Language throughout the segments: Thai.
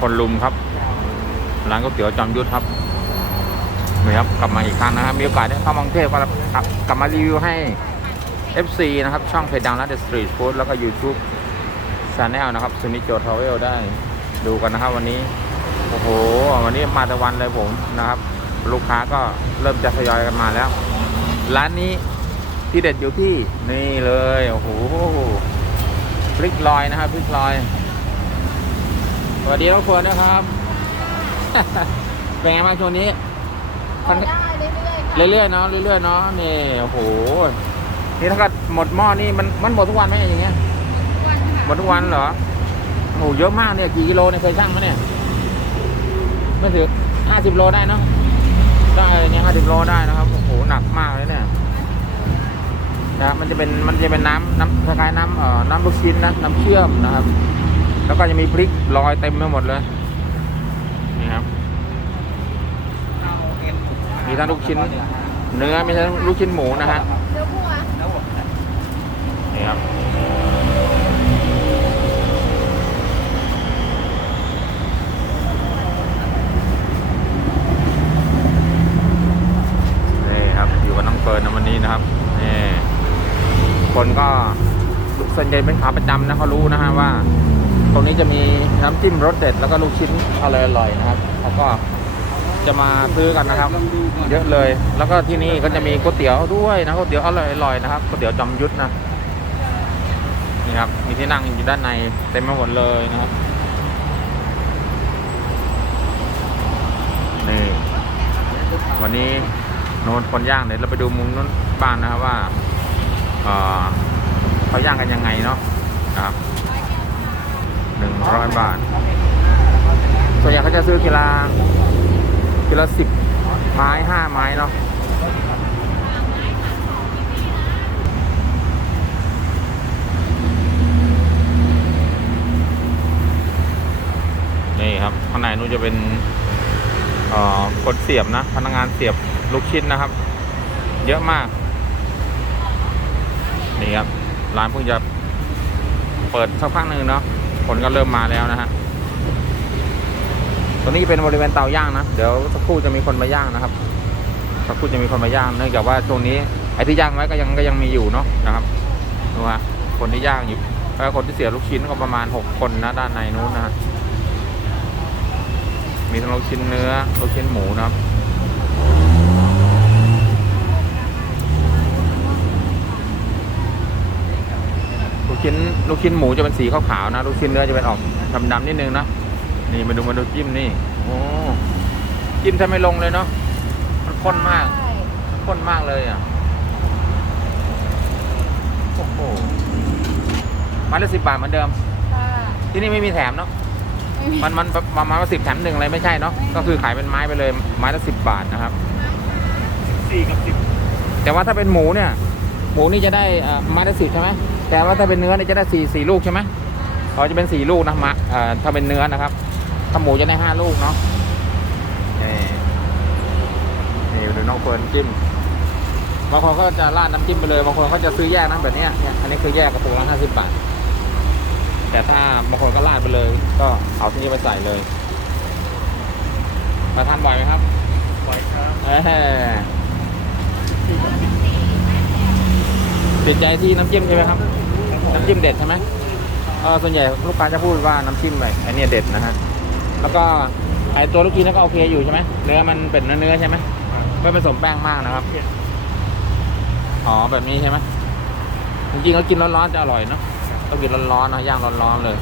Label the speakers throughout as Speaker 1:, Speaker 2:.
Speaker 1: คนลุมครับ ร้านก๋วยเตี๋ยวจอมยุทธครับนี่ครับกลับมาอีกครั้งนะครับ มีโอกาสได้เข้ามากรุงเทพก็กลับมารีวิวให้ FC นะครับ ช่องเพจดังร้านเดอะสตรีทฟู้ดแล้วก็ YouTube Channel นะครับซูนิโจทราเวลได้ดูกันนะครับ วันนี้โอ้โห วันนี้มาต่วันเลยผมนะครับ ลูกค้าก็เริ่มจะทยอยกันมาแล้ว ร้านนี้ที่เด็ดอยู่ที่นี่เลย โอ้โหพริกลอยนะครับพริกลอย วัสดีทุกคนนะครับ เป็นไงบ้างช่วงนี้
Speaker 2: พอได้เรื่อยๆค่ะ
Speaker 1: เรื่อยๆเนาะเรื่อยๆเนาะนี่โอ้โหนี่ถ้าเกิดหมดหม้อนี่มันมันหมดทุกวันไหมอย่างเงี้ย
Speaker 2: วันค่ะ
Speaker 1: หมดทุกวันเหรอโอ้โหเยอะมากเนี่ยกี่กิโลเนี่ยเคยชั่งไหมเนี่ยไม่ถึงห้าสิบโลได้เนอะได้เนี่ยห้าสิบโลได้นะครับโอ้โหหนักมากเลยเนี่ยนะครับมันจะเป็นมันจะเป็นน้ำน้ำคล้ายๆน้ำเอ่อน้ำลูกชิ้นนะน้ำเชื่อมนะครับ แล้วก็จะมีพริกลอยเต็มไปหมดเลย นี่ครับ มีทั้งลูกชิ้น เนื้อมีทั้งลูกชิ้นหมูนะฮะ
Speaker 2: นี่
Speaker 1: ครับนี่ครับอยู่กับน้องเฟิร์นในวันนี้นะครับนี่คนก็ส่วนใหญ่เป็นขาประจำนะเขารู้นะฮะว่า ตรงนี้จะมีน้ำจิ้มรสเด็ดแล้วก็ลูกชิ้นอร่อยๆนะครับเขาก็จะมาซื้อกันนะครับ เยอะเลย แล้วก็ที่นี่ก็จะมีก๋วยเตี๋ยวด้วยนะก๋วยเตี๋ยวอร่อยๆนะครับก๋วยเตี๋ยวจอมยุทธนะนี่ครับมีที่นั่งอยู่ด้านในเต็มไปหมดเลยนะครับนี่วันนี้โนนคนย่างเดี๋ยวเราไปดูมุมนู้นบ้านนะครับว่าเขาย่างกันยังไงเนาะครับ หนึ่งร้อยบาท ส่วนใหญ่เขาจะซื้อกีฬากีฬาสิบไม้ห้าไม้เนาะนี่ครับข้างในนู้นจะเป็นเอ่อกดเสียบนะ พนักงานเสียบลูกชิ้นนะครับ เยอะมาก นี่ครับ ร้านเพิ่งจะเปิดสักพักหนึ่งเนาะ คนก็เริ่มมาแล้วนะฮะตรงนี้เป็นบริเวณเตาย่างนะ เดี๋ยวสักครู่จะมีคนมาย่างนะครับสักครู่จะมีคนมาย่างเนื่องจากว่าช่วงนี้ไอ้ที่ย่างไว้ก็ยังก็ยังมีอยู่เนาะนะครับดูฮะคนที่ย่างอยู่แล้วคนที่เสียลูกชิ้นก็ประมาณหกคนนะด้านในนู้นนะฮะมีทั้งลูกชิ้นเนื้อลูกชิ้นหมูนะครับ ชิ้นลูกชิ้นหมูจะเป็นสีขาวๆนะ ลูกชิ้นเนื้อจะเป็นออกดำๆนิดนึงนะนี่มาดูมาดูจิ้มนี่โอ้จิ้มแทบไม่ลงเลยเนาะมันข้นมาก
Speaker 2: ใช่
Speaker 1: ข้นมากเลยอะโอ้โหไมาละสิบบาทเหมือนเดิม
Speaker 2: ค่ะ
Speaker 1: ที่นี่ไม่มีแถมเนาะ
Speaker 2: ไม่มี
Speaker 1: มันมันประมาณว่าสิบแถมหนึ่งอะไรไม่ใช่เนาะก็คือขายเป็นไม้ไปเลยไม้ละสิบบาทนะครับ
Speaker 3: สี่กับสิบ
Speaker 1: แต่ว่าถ้าเป็นหมูเนี่ย หมูนี่จะได้เอ่อไม้ละสิบใช่ไหมแต่ว่าถ้าเป็นเนื้อเนี่ยจะได้สี่สี่ลูกใช่ไหมเขาจะเป็นสี่ลูกนะมะเอ่อถ้าเป็นเนื้อนะครับถ้าหมูจะได้ห้าลูกเนาะนี่นี่ดูน้องเฟิร์นจิ้มบางคนก็จะราดน้ำจิ้มไปเลยบางคนเขาจะซื้อแยกนะแบบเนี้ยเนี่ยอันนี้คือแยกกระปุกละห้าสิบบาทแต่ถ้าบางคนก็ราดไปเลย ก็เอาที่นี่ไปใส่เลยมาทานบ่อยไหมครับ
Speaker 3: ปล่อยครับ
Speaker 1: เอ้ย ติดใจที่น้ำจิ้มใช่ไหมครับ น้ำจิ้มเด็ดใช่ไหมเออส่วนใหญ่ลูกค้าจะพูดว่าน้ำจิ้มแบบไอเนี่ยเด็ดนะฮะ แล้วก็ไอตัวลูกชิ้นก็โอเคอยู่ใช่ไหมเนื้อมันเป็นเนื้อๆใช่ไหมไม่ผสมแป้งมากนะครับ อ๋อแบบนี้ใช่ไหมจริงๆเรากินร้อนๆจะอร่อยเนาะต้องกินร้อนๆนะย่างร้อนๆเลย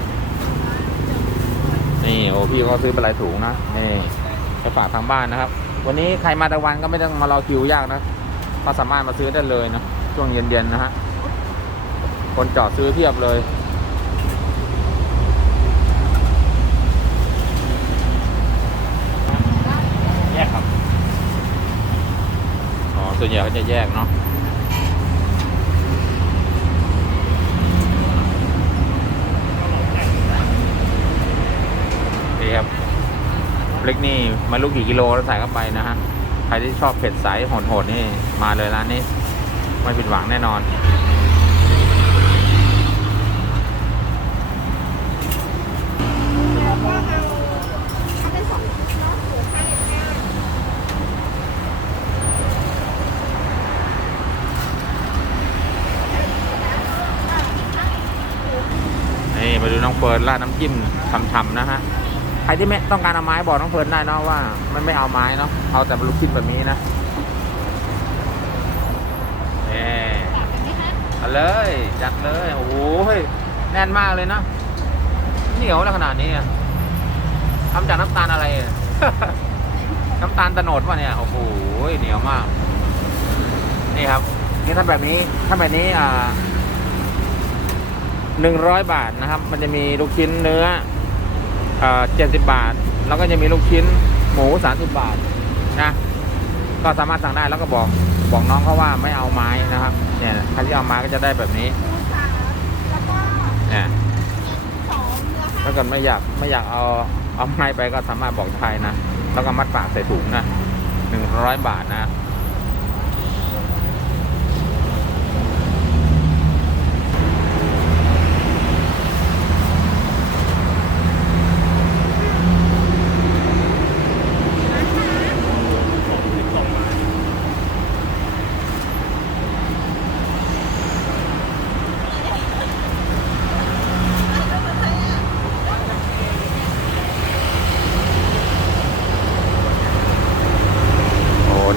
Speaker 1: นี่โอ้พี่เขาซื้อไปหลายถุงนะนี่ไปฝากทางบ้านนะครับ วันนี้ใครมาตะวันก็ไม่ต้องมารอคิวยากนะก็สามารถมาซื้อได้เลยนะ ช่วงเย็นๆนะฮะ คนจอดซื้อเพียบเลย
Speaker 3: แยกครับ
Speaker 1: อ๋อ ส่วนใหญ่เขาจะแยกเนาะนี่ครับพริกนี่ไมาลูกกี่กิโลแล้วใส่เข้าไปนะฮะ ใครที่ชอบเผ็ดใสโหดๆนี่ มาเลยร้านนี้ ไม่ผิดหวังแน่นอน
Speaker 2: เป็นสองชุดเนาะหรือห้าเอ็ดห้า
Speaker 1: นี่มาดูน้องเฟิร์นราดน้ำจิ้มฉ่ำๆนะฮะใครที่ไม่ต้องการเอาไม้บอกน้องเฟิร์นได้เนาะว่า มันไม่เอาไม้เนาะเอาแต่ลูกชิ้นแบบนี้นะนี่
Speaker 2: ฝากเป็นไหมคะ
Speaker 1: เอาเลยจัดเลยโอ้โหแน่นมากเลยนะเหนียวแล้วขนาดนี้ทำจากน้ำตาลอะไร น้ำตาลตะโนดวะเนี่ยโอ้โหเหนียวมาก นี่ครับนี่ถ้าแบบนี้ถ้าแบบนี้อ่าหนึ่งร้อยบาทนะครับ มันจะมีลูกชิ้นเนื้อเจ็ดสิบบาท แล้วก็จะมีลูกชิ้นหมูสามสิบบาทนะ ก็สามารถสั่งได้แล้วก็บอกบอกน้องเขาว่าไม่เอาไม้นะครับเนี่ยใครที่เอาไม้ก็จะได้แบบนี้เนี่ยถ้าเกิดไม่อยากไม่อยากเอาเอาไม้ไปก็สามารถบอกใครนะ แล้วก็มัดปากใส่ถุงนะหนึ่งร้อยบาทนะ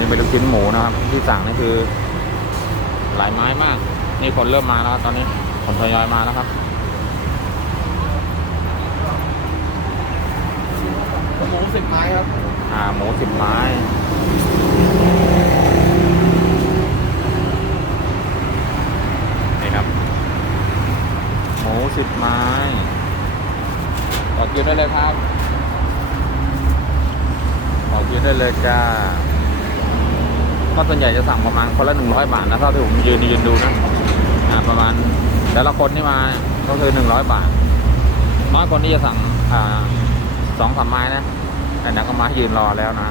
Speaker 1: เป็นลูกชิ้นหมูนะครับ ที่สั่งนี่คือ หลายไม้มาก นี่คนเริ่มมาแล้วครับตอนนี้คนทยอยมาแล้วครับ
Speaker 3: หมูสิบไม้ครับ
Speaker 1: อ่าหมูสิบไม้นี่ครับหมูสิบไม้ต่อคิวได้เลยครับต่อคิวได้เลยจ้า ก็ส่วนใหญ่จะสั่งประมาณคนละหนึ่งร้อยบาทนะเท่าที่ผมยืนยืนดูนะอ่าประมาณแต่ละคนที่มาก็คือหนึ่งร้อยบาทน้อยคนที่จะสั่งอ่าสองสามไม้นะแต่นักก็มายืนรอแล้วนะ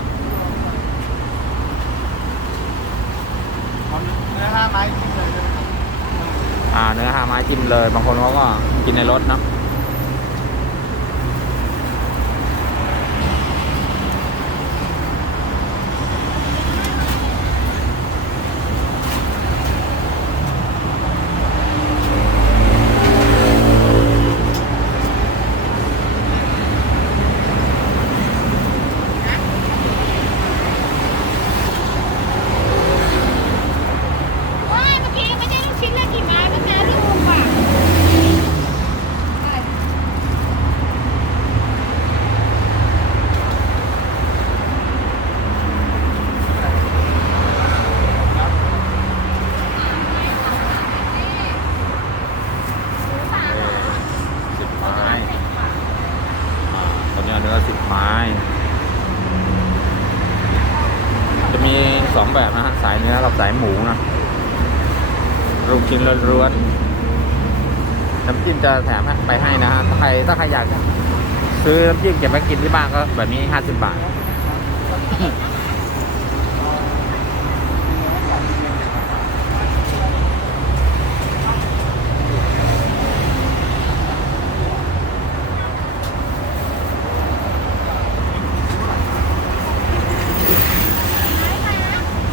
Speaker 3: เนื้อห้าไม้ที่เลยนะครับ
Speaker 1: อ่าเนื้อห้าไม้จิ้มเลย บางคนเขาก็กินในรถเนอะ
Speaker 2: ว้ายเมื่อกี้ไม่ใช่ลูกชิ้นละกี่ไม้เมื่อกี้ลูกอะอะไร
Speaker 1: สิบไม้อ่าตอนนี้เอาเนื้อสิบไม้ จะมีสองแบบนะฮะ สายเนื้อกับสายหมูนะลูกชิ้นล้วนๆ น้ำจิ้มจะแถมไปให้นะฮะถ้าใครถ้าใครอยากซื้อน้ำจิ้มเก็บไว้กินที่บ้านก็แบบนี้ห้าสิบบาท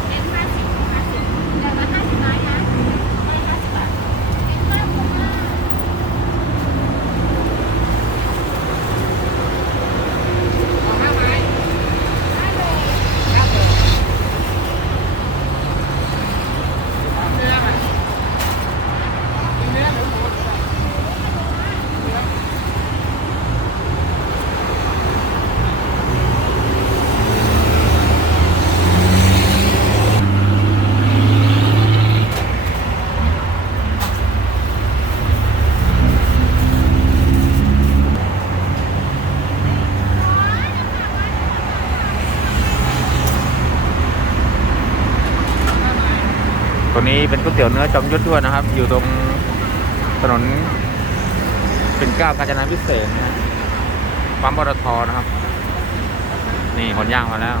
Speaker 2: เอ็นห้าสิบห้าสิบเดี๋ยวละห้าสิบไม้นะไม่ห้าสิบบาทเอ็นห้าสิบห้าเอาห้าไม้ได้เลยเอาเลยเนื้อมันเนื้อหรือหมู
Speaker 1: ตัว นี้เป็นก๋วยเตี๋ยวเนื้อจอมยุทธด้วยนะครับ อยู่ตรงถนนเป็นเก้ากาญจนาพิเศษปั๊มบรทนะครับ นี่ขนย่างมาแล้ว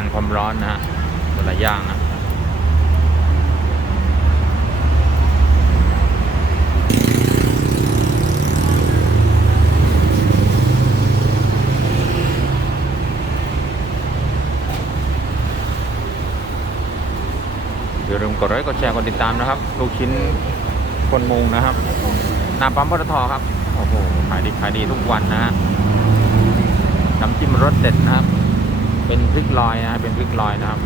Speaker 1: กันความร้อนนะฮะเวลาย่างนะอย่าลืมกดไลค์กดแชร์กดติดตามนะครับ ลูกชิ้นคนมุงนะครับหน้าปั๊มปตทครับ โอ้โห ขายดีขายดีทุกวันนะฮะ น้ำจิ้มรสเด็ดนะครับ เป็นพริกลอยนะฮะเป็นพริกลอยนะครับ